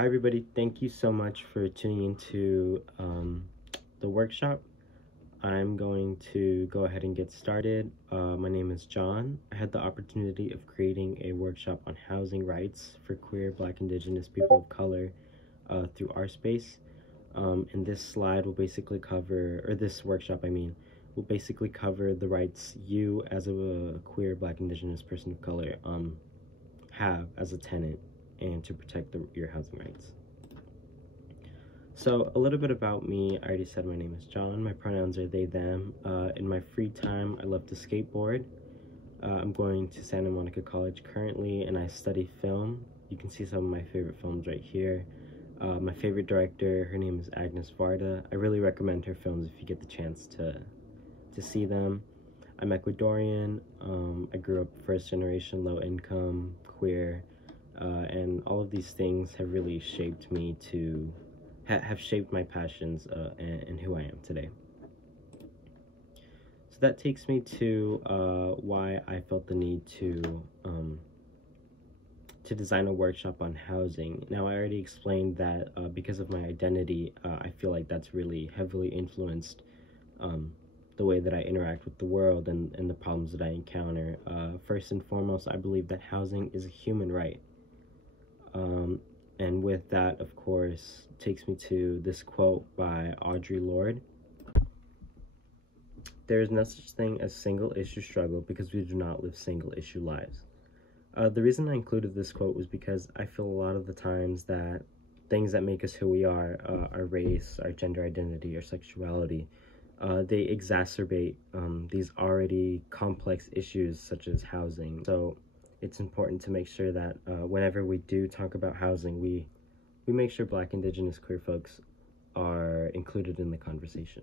Hi everybody, thank you so much for tuning into the workshop. I'm going to go ahead and get started. My name is John. I had the opportunity of creating a workshop on housing rights for queer, Black, Indigenous people of color through our space. And this slide will basically cover, or this workshop will basically cover the rights you as a queer, Black, Indigenous person of color have as a tenant and to protect your housing rights. So a little bit about me. I already said my name is John. My pronouns are they, them. In my free time, I love to skateboard. I'm going to Santa Monica College currently, and I study film. You can see some of my favorite films right here. My favorite director, her name is Agnes Varda. I really recommend her films if you get the chance to see them. I'm Ecuadorian. I grew up first generation, low income, queer, and all of these things have really shaped me to have shaped my passions and who I am today. So that takes me to why I felt the need to design a workshop on housing. Now, I already explained that because of my identity, I feel like that's really heavily influenced the way that I interact with the world and the problems that I encounter. First and foremost, I believe that housing is a human right. And with that, of course, takes me to this quote by Audre Lorde. There is no such thing as single issue struggle because we do not live single issue lives. The reason I included this quote was because I feel a lot of the times that things that make us who we are, our race, our gender identity, our sexuality, they exacerbate these already complex issues such as housing. So it's important to make sure that whenever we do talk about housing, we make sure Black, Indigenous, queer folks are included in the conversation.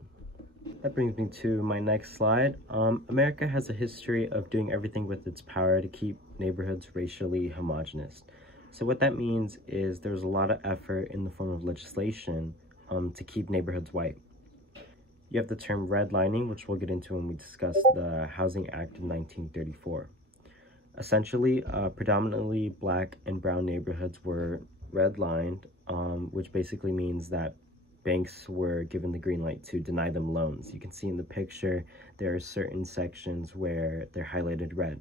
That brings me to my next slide. America has a history of doing everything with its power to keep neighborhoods racially homogenous. So what that means is there's a lot of effort in the form of legislation to keep neighborhoods white. You have the term redlining, which we'll get into when we discuss the Housing Act of 1934. Essentially, predominantly Black and brown neighborhoods were redlined, which basically means that banks were given the green light to deny them loans. You can see in the picture, there are certain sections where they're highlighted red.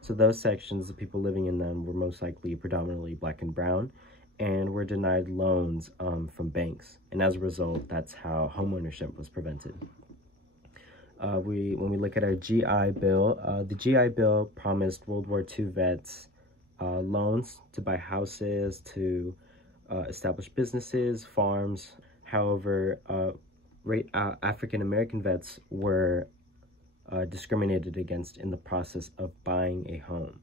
So those sections, the people living in them were most likely predominantly Black and brown and were denied loans from banks. And as a result, that's how homeownership was prevented. When we look at our GI Bill, the GI Bill promised World War II vets loans to buy houses, to establish businesses, farms. However, African American vets were discriminated against in the process of buying a home.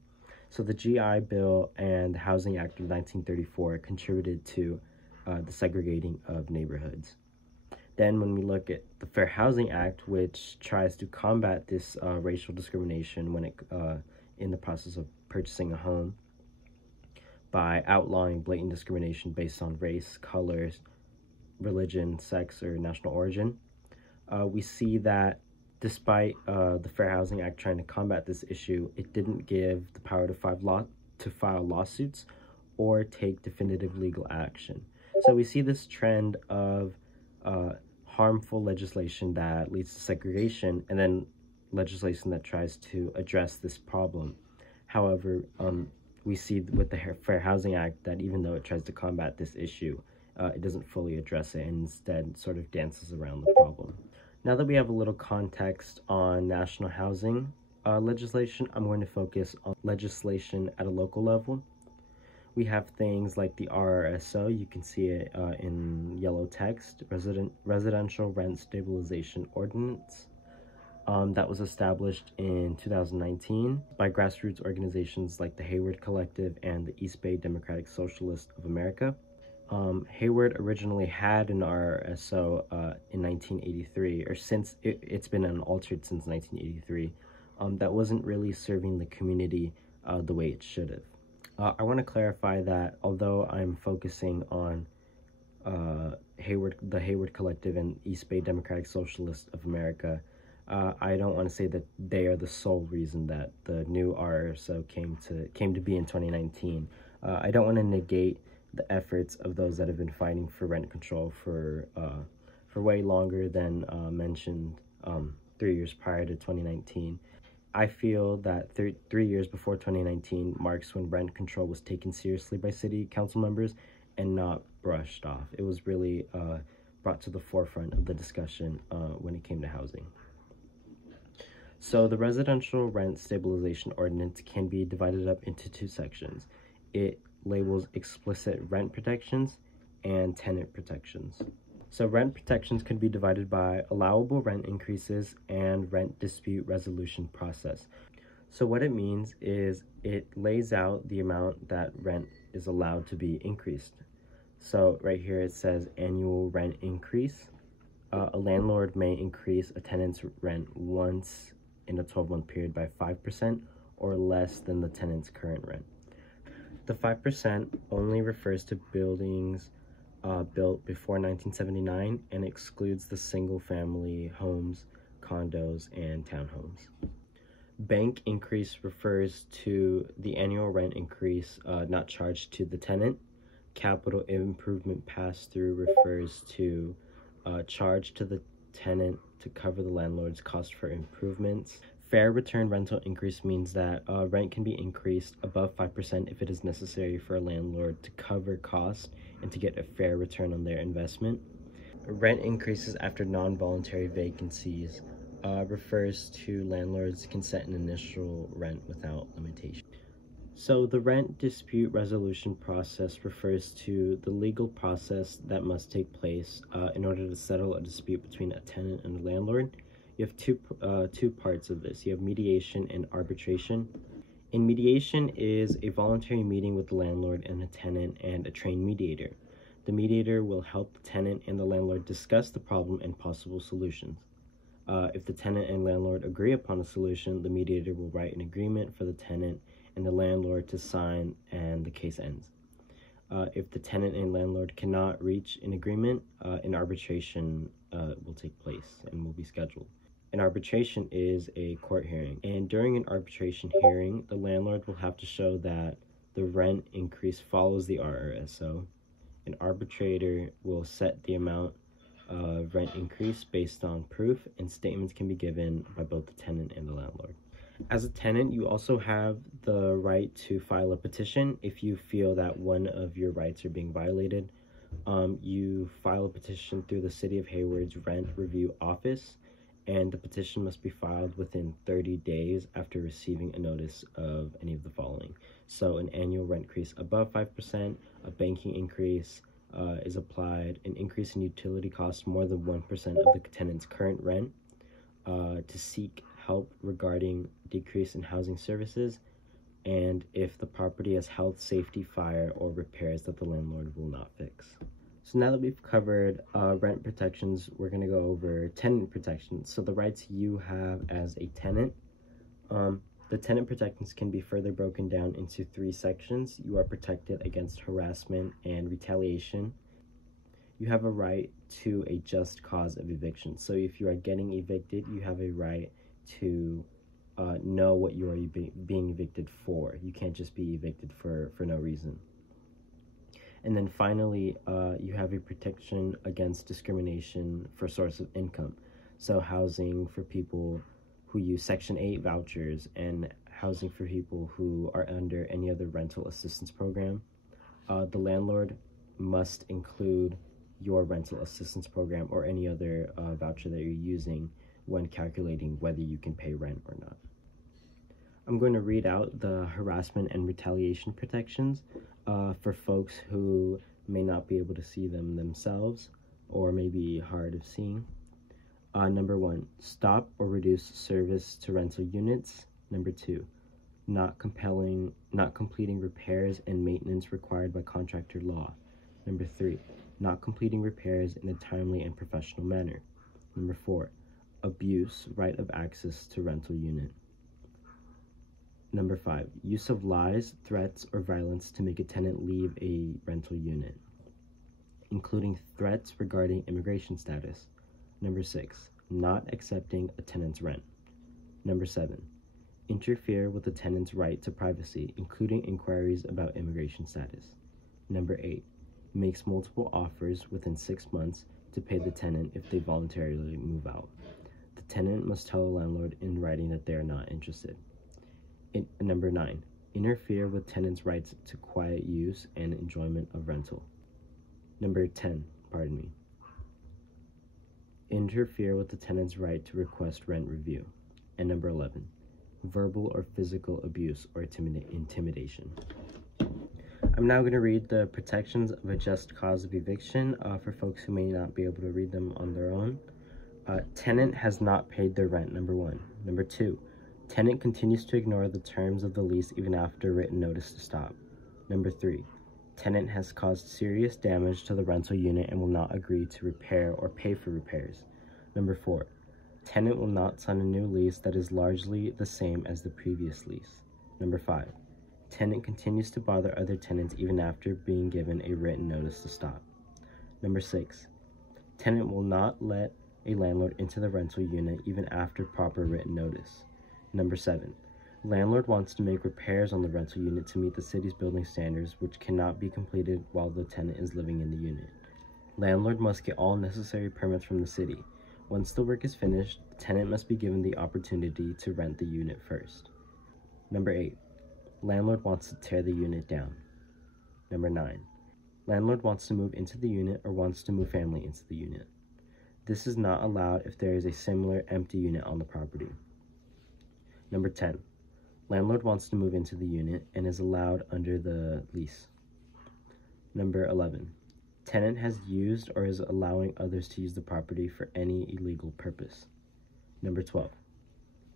So the GI Bill and the Housing Act of 1934 contributed to the segregating of neighborhoods. Then when we look at the Fair Housing Act, which tries to combat this racial discrimination when in the process of purchasing a home by outlawing blatant discrimination based on race, colors, religion, sex, or national origin, we see that despite the Fair Housing Act trying to combat this issue, it didn't give the power to file lawsuits or take definitive legal action. So we see this trend of harmful legislation that leads to segregation, and then legislation that tries to address this problem. However, we see with the Fair Housing Act that even though it tries to combat this issue, it doesn't fully address it and instead sort of dances around the problem. Now that we have a little context on national housing legislation, I'm going to focus on legislation at a local level. We have things like the RRSO, you can see it in yellow text, Residential Rent Stabilization Ordinance, that was established in 2019 by grassroots organizations like the Hayward Collective and the East Bay Democratic Socialists of America. Hayward originally had an RRSO in 1983, or since it's been unaltered since 1983, that wasn't really serving the community the way it should have. I want to clarify that although I'm focusing on the Hayward Collective and East Bay Democratic Socialists of America, I don't want to say that they are the sole reason that the new RRSO came to be in 2019. I don't want to negate the efforts of those that have been fighting for rent control for way longer than mentioned 3 years prior to 2019. I feel that 3 years before 2019 marks when rent control was taken seriously by city council members and not brushed off. It was really brought to the forefront of the discussion when it came to housing. So the residential rent stabilization ordinance can be divided up into two sections. It labels explicit rent protections and tenant protections. So rent protections can be divided by allowable rent increases and rent dispute resolution process. So what it means is it lays out the amount that rent is allowed to be increased. So right here it says annual rent increase. A landlord may increase a tenant's rent once in a 12-month period by 5% or less than the tenant's current rent. The 5% only refers to buildings built before 1979 and excludes the single-family homes, condos, and townhomes. Bank increase refers to the annual rent increase not charged to the tenant. Capital improvement pass-through refers to charge to the tenant to cover the landlord's cost for improvements. Fair return rental increase means that rent can be increased above 5% if it is necessary for a landlord to cover costs and to get a fair return on their investment. Rent increases after non-voluntary vacancies refers to landlords can set an initial rent without limitation. So the rent dispute resolution process refers to the legal process that must take place in order to settle a dispute between a tenant and a landlord. You have two parts of this. You have mediation and arbitration. And mediation is a voluntary meeting with the landlord and the tenant and a trained mediator. The mediator will help the tenant and the landlord discuss the problem and possible solutions. If the tenant and landlord agree upon a solution, the mediator will write an agreement for the tenant and the landlord to sign, and the case ends. If the tenant and landlord cannot reach an agreement, an arbitration will take place and will be scheduled. An arbitration is a court hearing, and during an arbitration hearing, the landlord will have to show that the rent increase follows the RRSO. An arbitrator will set the amount of rent increase based on proof, and statements can be given by both the tenant and the landlord. As a tenant, you also have the right to file a petition if you feel that one of your rights are being violated. You file a petition through the City of Hayward's Rent Review Office, and the petition must be filed within 30 days after receiving a notice of any of the following. So an annual rent increase above 5%, a banking increase is applied, an increase in utility costs more than 1% of the tenant's current rent, to seek help regarding decrease in housing services, and if the property has health, safety, fire, or repairs that the landlord will not fix. So now that we've covered rent protections, we're going to go over tenant protections. So the rights you have as a tenant. The tenant protections can be further broken down into 3 sections. You are protected against harassment and retaliation. You have a right to a just cause of eviction. So if you are getting evicted, you have a right to know what you are being evicted for. You can't just be evicted for no reason. And then finally, you have a protection against discrimination for source of income. So housing for people who use Section 8 vouchers and housing for people who are under any other rental assistance program. The landlord must include your rental assistance program or any other voucher that you're using when calculating whether you can pay rent or not. I'm going to read out the harassment and retaliation protections for folks who may not be able to see them themselves or may be hard of seeing. Number 1, stop or reduce service to rental units. Number 2, not completing repairs and maintenance required by contractor law. Number 3, not completing repairs in a timely and professional manner. Number 4, abuse right of access to rental unit. Number 5, use of lies, threats, or violence to make a tenant leave a rental unit, including threats regarding immigration status. Number 6, not accepting a tenant's rent. Number 7, interfere with the tenant's right to privacy, including inquiries about immigration status. Number 8, makes multiple offers within 6 months to pay the tenant if they voluntarily move out. The tenant must tell the landlord in writing that they are not interested. Number 9, interfere with tenants' rights to quiet use and enjoyment of rental. Number 10, interfere with the tenant's right to request rent review. And number 11, verbal or physical abuse or intimidation. I'm now going to read the protections of a just cause of eviction for folks who may not be able to read them on their own. Tenant has not paid their rent, number 1. Number 2, tenant continues to ignore the terms of the lease even after written notice to stop. Number 3, tenant has caused serious damage to the rental unit and will not agree to repair or pay for repairs. Number 4, tenant will not sign a new lease that is largely the same as the previous lease. Number 5, tenant continues to bother other tenants even after being given a written notice to stop. Number 6, tenant will not let a landlord into the rental unit even after proper written notice. Number 7, landlord wants to make repairs on the rental unit to meet the city's building standards, which cannot be completed while the tenant is living in the unit. Landlord must get all necessary permits from the city. Once the work is finished, the tenant must be given the opportunity to rent the unit first. Number 8, landlord wants to tear the unit down. Number 9, landlord wants to move into the unit or wants to move family into the unit. This is not allowed if there is a similar empty unit on the property. Number 10, landlord wants to move into the unit and is allowed under the lease. Number 11, tenant has used or is allowing others to use the property for any illegal purpose. Number 12,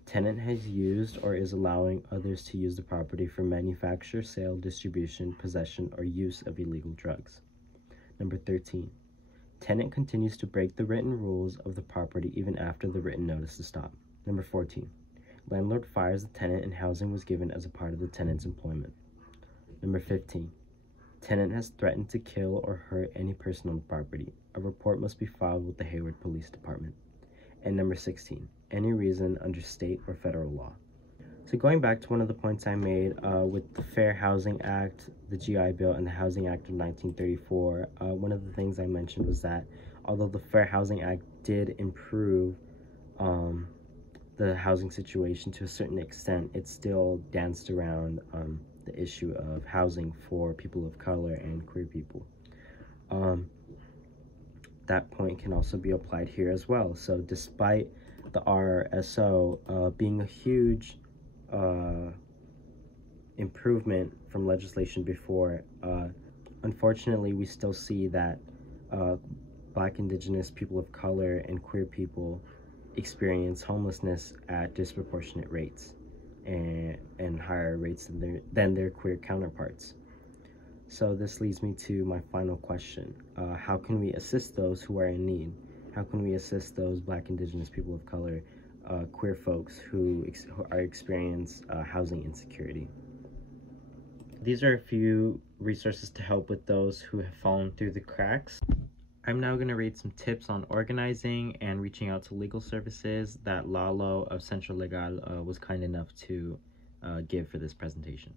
tenant has used or is allowing others to use the property for manufacture, sale, distribution, possession, or use of illegal drugs. Number 13, tenant continues to break the written rules of the property even after the written notice to stop. Number 14, landlord fires the tenant and housing was given as a part of the tenant's employment. Number 15, tenant has threatened to kill or hurt any person on the property. A report must be filed with the Hayward Police Department. And number 16, any reason under state or federal law. So going back to one of the points I made with the Fair Housing Act, the GI Bill, and the Housing Act of 1934, one of the things I mentioned was that although the Fair Housing Act did improve the housing situation to a certain extent, it still danced around the issue of housing for people of color and queer people. That point can also be applied here as well. So despite the RSO being a huge improvement from legislation before, unfortunately we still see that Black, Indigenous, people of color, and queer people experience homelessness at disproportionate rates and higher rates than their queer counterparts. So this leads me to my final question. How can we assist those who are in need? How can we assist those Black, Indigenous, people of color, queer folks who are experience housing insecurity? These are a few resources to help with those who have fallen through the cracks. I'm now going to read some tips on organizing and reaching out to legal services that Lalo of Centro Legal was kind enough to give for this presentation.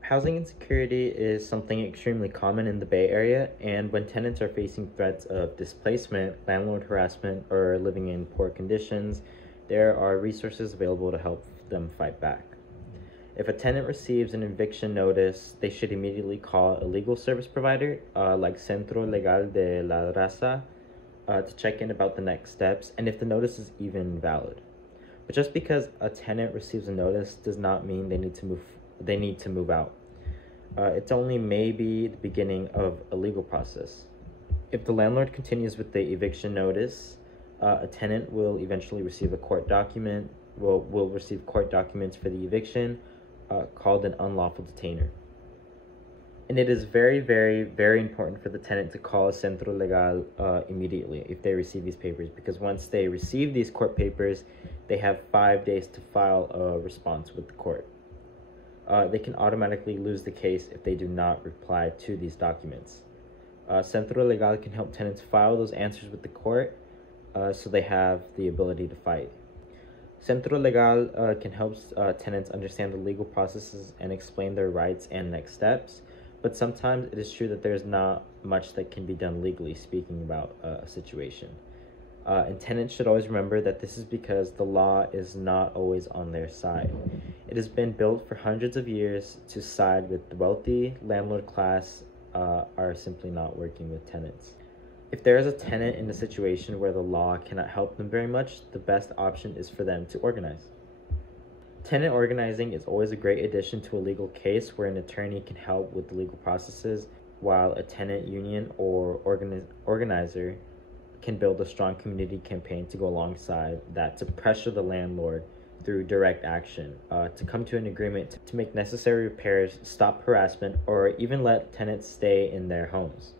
Housing insecurity is something extremely common in the Bay Area, and when tenants are facing threats of displacement, landlord harassment, or living in poor conditions, there are resources available to help them fight back. If a tenant receives an eviction notice, they should immediately call a legal service provider like Centro Legal de la Raza to check in about the next steps and if the notice is even valid. But just because a tenant receives a notice does not mean they need to move out. It's only maybe the beginning of a legal process. If the landlord continues with the eviction notice, a tenant will eventually receive a court document, will receive court documents for the eviction, called an unlawful detainer. And it is very, very, very important for the tenant to call Centro Legal immediately if they receive these papers, because once they receive these court papers, they have 5 days to file a response with the court. They can automatically lose the case if they do not reply to these documents. Centro Legal can help tenants file those answers with the court so they have the ability to fight. Centro Legal can help tenants understand the legal processes and explain their rights and next steps. But sometimes it is true that there's not much that can be done legally speaking about a situation. And tenants should always remember that this is because the law is not always on their side. It has been built for hundreds of years to side with the wealthy. Landlord class are simply not working with tenants. If there is a tenant in a situation where the law cannot help them very much, the best option is for them to organize. Tenant organizing is always a great addition to a legal case where an attorney can help with the legal processes, while a tenant union or organizer can build a strong community campaign to go alongside that, to pressure the landlord through direct action, to come to an agreement to make necessary repairs, stop harassment, or even let tenants stay in their homes.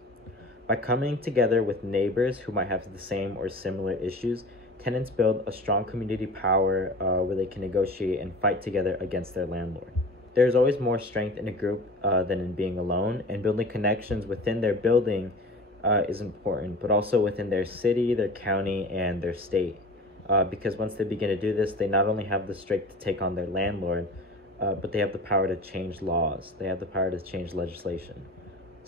By coming together with neighbors who might have the same or similar issues, tenants build a strong community power where they can negotiate and fight together against their landlord. There's always more strength in a group than in being alone, and building connections within their building is important, but also within their city, their county, and their state. Because once they begin to do this, they not only have the strength to take on their landlord, but they have the power to change laws. They have the power to change legislation.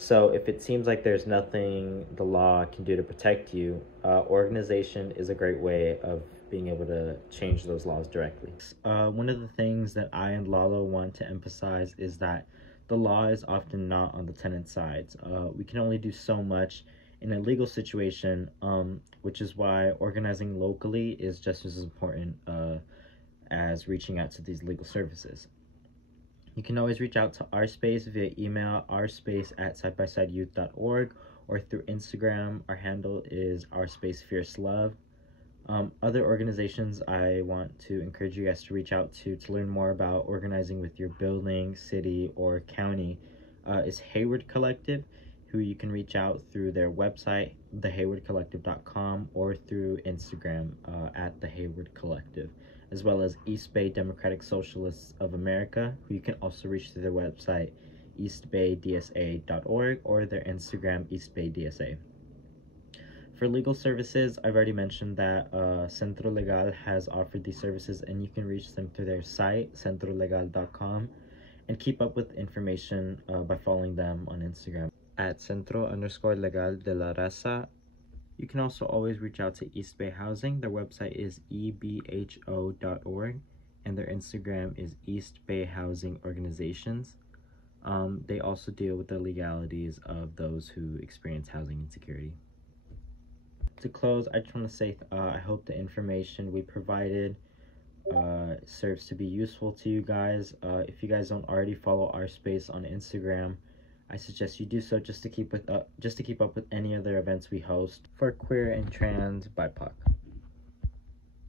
So if it seems like there's nothing the law can do to protect you, organization is a great way of being able to change those laws directly. One of the things that I and Lalo want to emphasize is that the law is often not on the tenant side. We can only do so much in a legal situation, which is why organizing locally is just as important as reaching out to these legal services. You can always reach out to Our Space via email, ourspace@sidebysideyouth.org, or through Instagram. Our handle is ourspaceFierceLove. Other organizations I want to encourage you guys to reach out to learn more about organizing with your building, city, or county is Hayward Collective, who you can reach out through their website, thehaywardcollective.com, or through Instagram at the Hayward Collective, as well as East Bay Democratic Socialists of America, who you can also reach through their website, eastbaydsa.org, or their Instagram, eastbaydsa. For legal services, I've already mentioned that Centro Legal has offered these services, and you can reach them through their site, centrolegal.com, and keep up with information by following them on Instagram at centro_legal de la raza. You can also always reach out to East Bay Housing. Their website is ebho.org, and their Instagram is East Bay Housing Organizations. They also deal with the legalities of those who experience housing insecurity. To close, I just want to say I hope the information we provided serves to be useful to you guys. If you guys don't already follow Our Space on Instagram, I suggest you do so just to keep up with any other events we host for queer and trans BIPOC.